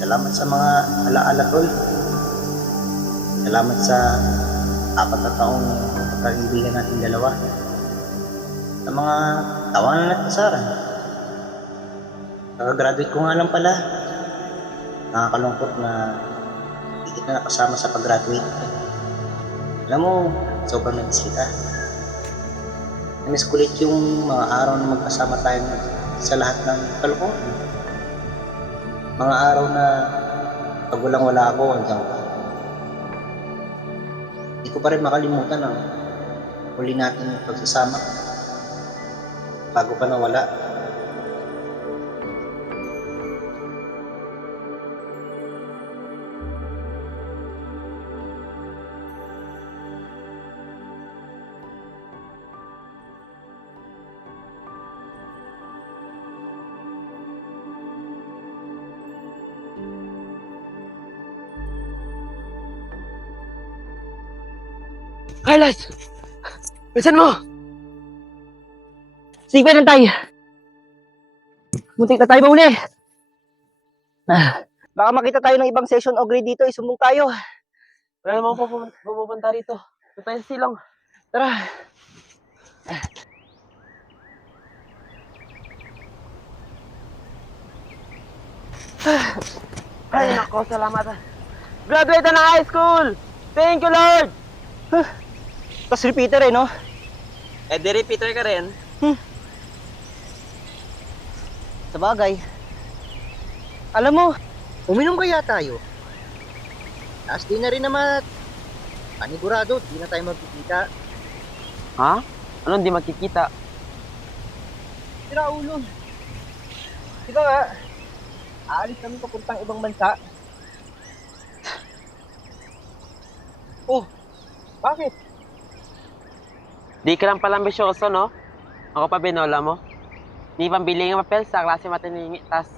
Salamat sa mga alaala, tol. Salamat sa 4 na taong pagkaibigan natin dalawa. Sa mga tawanan at kasaran. Kaka-graduate ko nga lang pala. Nakakalungkot na hindi kita nakasama sa pag-graduate. Alam mo, sobrang namiss kita. Namiss ko ulit yung mga araw na magkasama tayo sa lahat ng kalokohan. Mga araw na pag walang-wala ako, hanggang ka. Hindi ko pa rin makalimutan ang huli natin pagsasama bago pa nawala. Carlos! Bilisan mo! Sige, nantay! Muntik na tayo mauli! Baka makita tayo ng ibang session o grade dito, isumbong tayo. Wala namang pupunta rito. Ito tayo sa silong. Tara! Ay, nako, salamat. Graduate na ng high school! Thank you, Lord! Tapos repeater no? Eh, di repeater ka rin. Sa bagay. Alam mo, uminom kaya tayo. Last day na rin naman. Panigurado, di na tayo magkikita. Ha? Anong di magkikita? Sira ulo. Di ba nga, aalis kami papuntang ibang bansa. Oh, bakit? Di ka lang pala ambisyoso, no? Ako pa binola mo. Di pambili ng papel sa klase matiningi, tas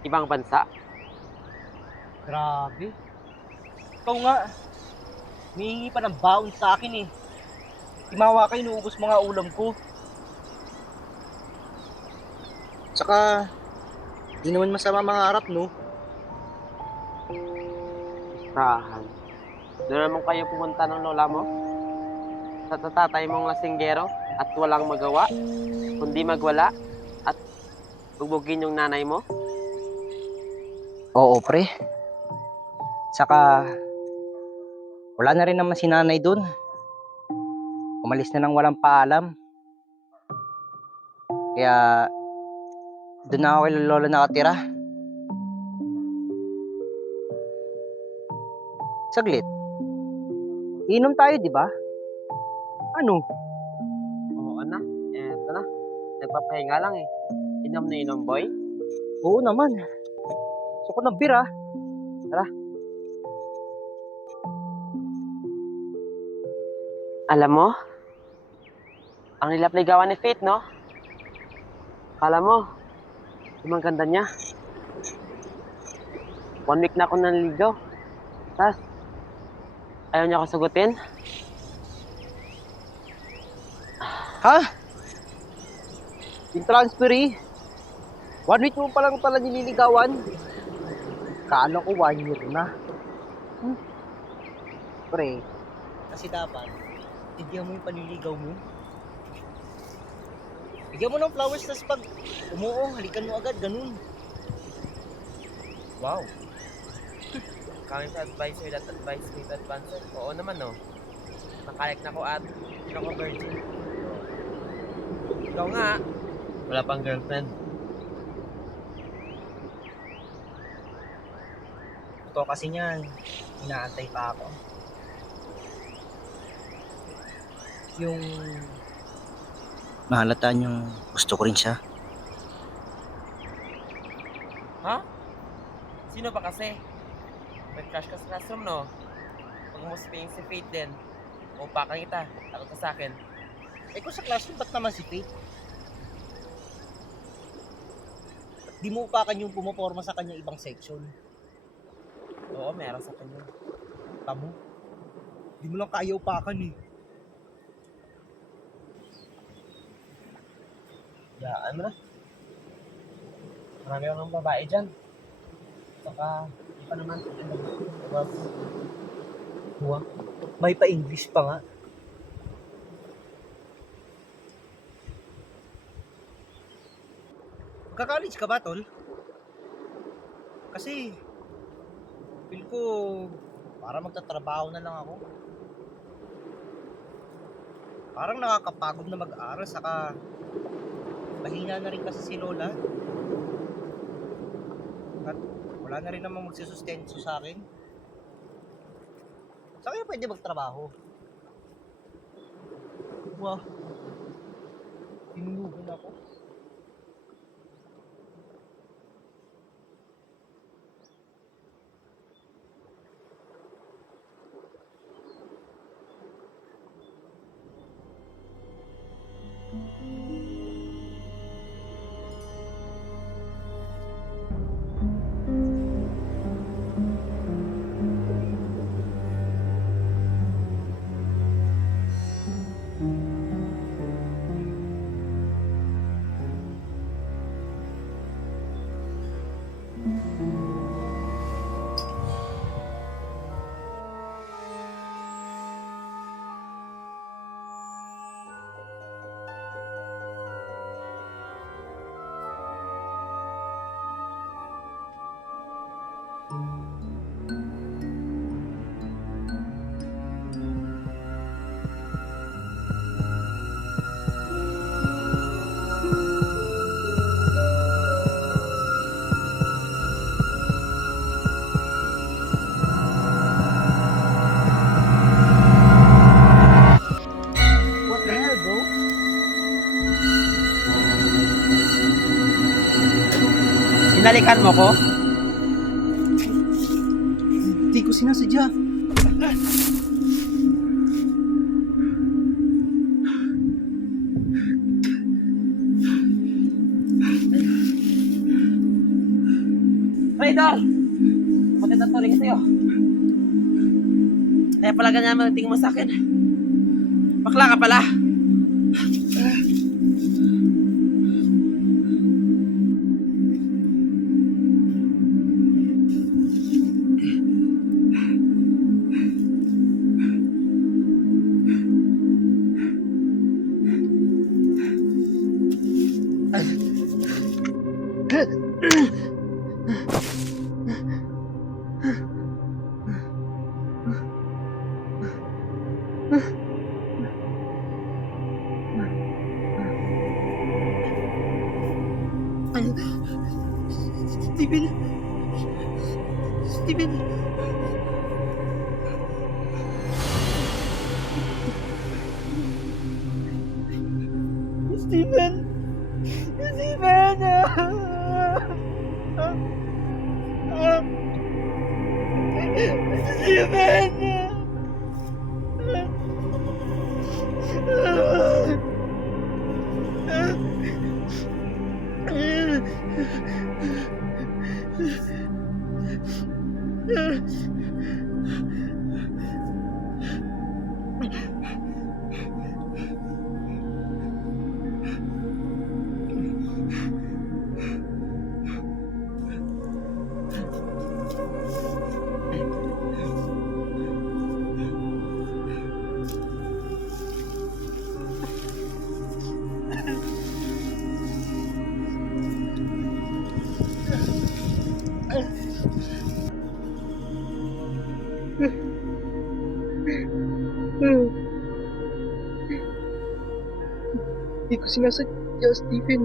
ibang bansa. Grabe. Ikaw nga, humihingi pa ng baon sa akin eh. Timawa kayo, inuubos mga ulam ko. Tsaka, di naman masama mga harap, no? Tahan. Doon naman kayo pumunta ng lola mo? Sa tatay mong lasinggero at walang magawa, kundi magwala at bubugin yung nanay mo? Oo, pre. Tsaka, wala na rin naman si nanay dun. Umalis na nang walang paalam. Kaya, doon na ako kay lola nakatira. Saglit. Inom tayo, di ba? Ano? Oo na, eto na. Nagpapahinga lang eh. Inom na inom, boy. Oo naman. Gusto ko ng beer, ah. Alam mo, ang niligawan ni Faith, no? Kala mo, yung ganda niya. 1 week na ako nanligaw. Tapos, ayaw niya ako sagutin. Ha? Yung transferee? 1 week mo pa lang pala nililigawan? Kala ko 1 year na. Pre, kasi dapat, bigyan mo yung panliligaw mo. Bigyan mo ng flowers, tas pag umuo, halikan mo agad, ganun. Wow. Kami sa advisor that advice me to advance. Oo naman, no? Nakalik na ko at hindi ako virgin. Ikaw nga, wala pang girlfriend. Ito kasi niyan, inaantay pa ako. Yung mahalata niyong gusto ko rin siya. Ha? Sino ba kasi? Nag-crush ka sa classroom, no? Pag mo spinning si Faith din. Upakan kita. Takot ka sa akin. Eh kung sa classroom, ba't naman si Faith? Ba't di mo upakan yung pumaporma sa kanya ibang section? Oo, meron sa kanya. Tamo? Di mo lang kaya upakan eh. Yaan mo na. Marami lang ang babae dyan. Baka, di pa naman, may pa-English pa nga. Magka-college ka ba, tol? Kasi, feel ko, para magtatrabaho na lang ako. Parang nakakapagod na mag-aral, saka mahina na rin kasi si Lola. At wala na rin namang magsusustento sa akin. Saan kaya pwede magtrabaho? Wow, tinunugan ako. What the hell, bro? Hinalikan mo ko? Hindi ko sinasadya. Idol! Magandang tuloy sa'yo. Kaya pala ganyan ang tingin mo sa akin. Bakla ka pala. Steven! Steven! Steven! Steven! Steven! Hindi ko sinasadya, Steven.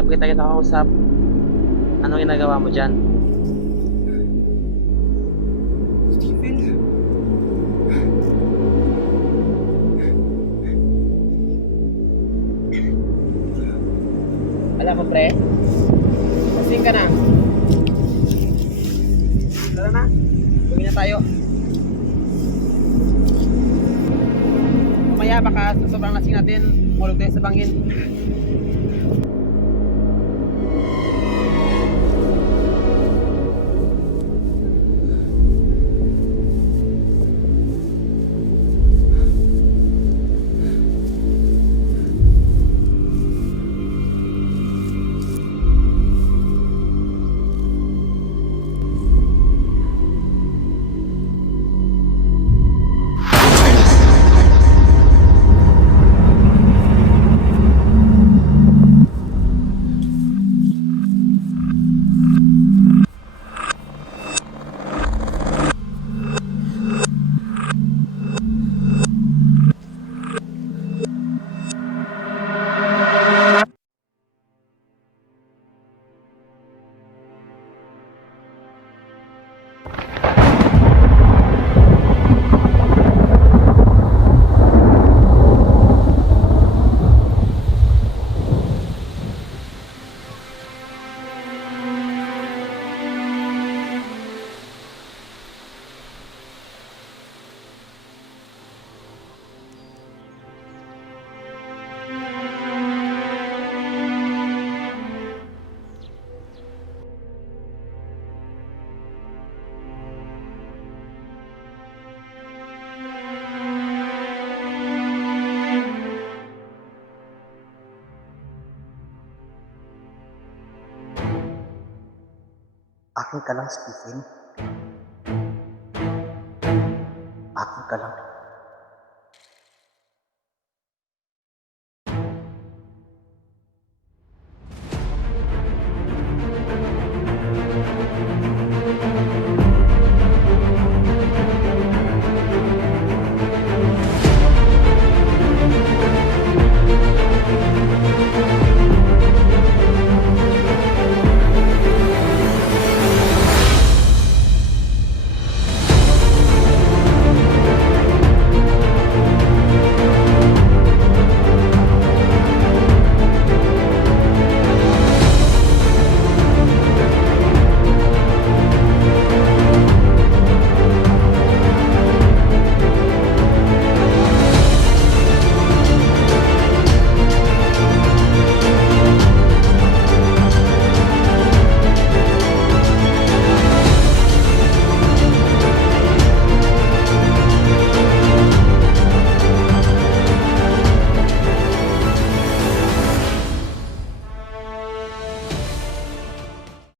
Kanina pa kita kausap. Ano ginagawa mo dyan? Stephen. Alam mo, pre? Lasing ka na. Tara na. Uwi na tayo. Mamaya baka sa sobrang lasing natin, mulog tayo sa bangin. Akin ka lang, Stephen. Akin ka lang.